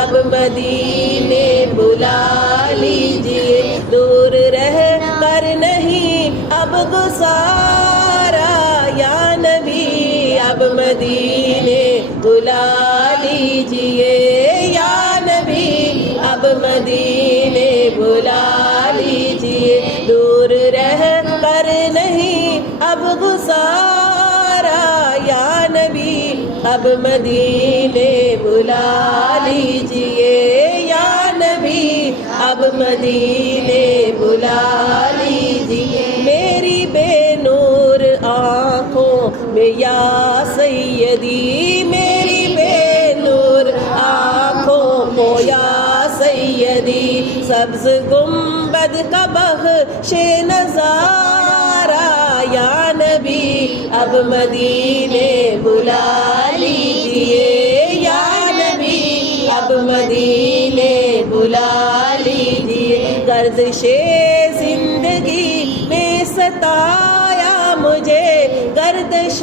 اب مدینے بلا لیجئے، دور رہ کر نہیں اب گزارا یا نبی اب مدینے بلا لیجئے، یا نبی اب مدینے بلا لیجئے، دور رہ کر نہیں اب گزارا یا نبی اب مدینے بلا لیجئے، یا نبی اب مدینے بلا لیجئے، میری بے نور آنکھوں میں یا سیدی، میری بے نور آنکھوں کو یا سیدی، سبز گنبد کا بخش نظارہ یا نبی اب مدینے بلا لیجئے، یا نبی اب مدینے بلا لیجئے، گردش زندگی میں ستایا مجھے، گردش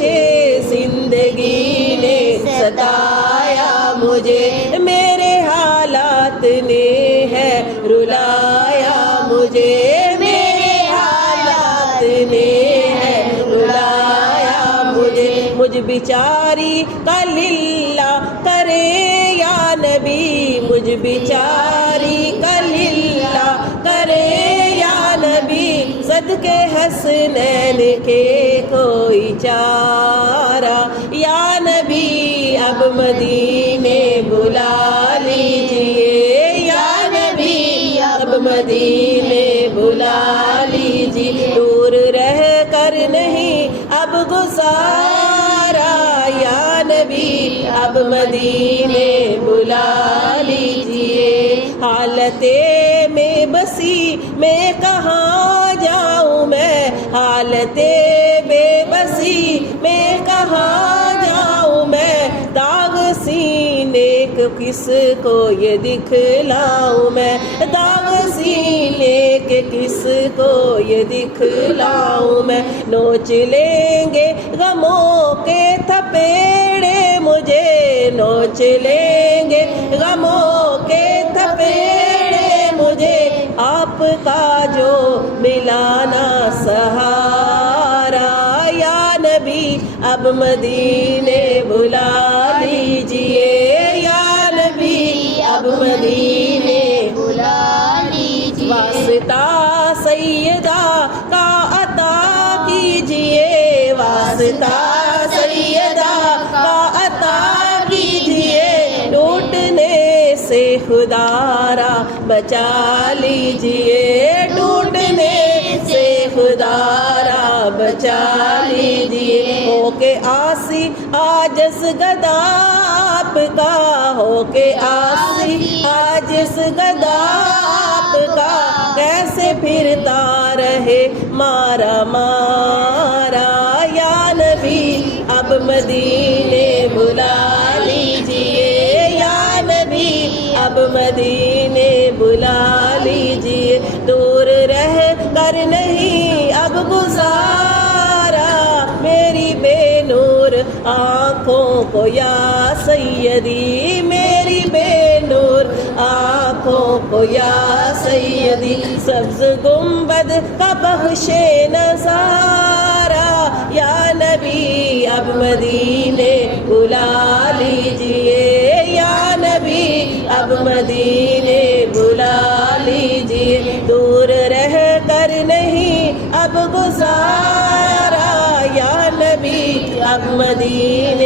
زندگی نے ستایا مجھے، میرے حالات نے ہے رلایا مجھے، میرے حالات نے ہے رلایا مجھے، مجھ بیچاری کا للہ کرے یا نبی، مجھ بیچاری کا للہ کرے یا نبی، صدقے حسنین کے کوئی چارہ یا نبی اب مدینے بلا لیجئے، یا نبی اب مدینے بلا لیجئے، دور رہ کر نہیں اب گزارا یا نبی اب مدینے بلا لیجئے، حالت میں بسی میں کہاں جاؤں میں، حالت بے بسی میں کہاں جاؤں میں، داغ سینے کس کو یہ دکھلاؤں میں، داغ سینے کے کس کو یہ دکھلاؤں میں، نوچ لیں گے غموں کے تھپیڑے مجھے، نوچ لیں گے غموں کے تھپیڑے مجھے، آپ کا جو ملانا سہارا یا نبی اب مدینے بلا لیجئے، یا نبی اب مدینے بلا لیجئے، واسطہ سیدہ کا عطا کیجئے، واسطہ سیدہ کا عطا کیجئے، ٹوٹنے سے خدا را بچا لیجئے، ٹوٹنے سے خدا را بچا لیجئے، ہو کے آسی عاجز گدا آپ کا، ہو کے آسی عاجز گدا آپ کا، کیسے پھرتا رہے مارا مارا یا نبی اب مدینے بلا لیجئے، یا نبی اب مدینے بلا لیجئے، دور رہ کر نہیں اب گزارا میری بے نور آنکھوں کو یا سیدی، میری بے نور آنکھوں کو یا سیدی، سبز گنبد کا بخش نظارہ یا نبی اب مدینے بلا لیجئے، یا نبی اب مدینے بلا لیجئے، دور رہ کر نہیں اب گزارا یا نبی اب مدینے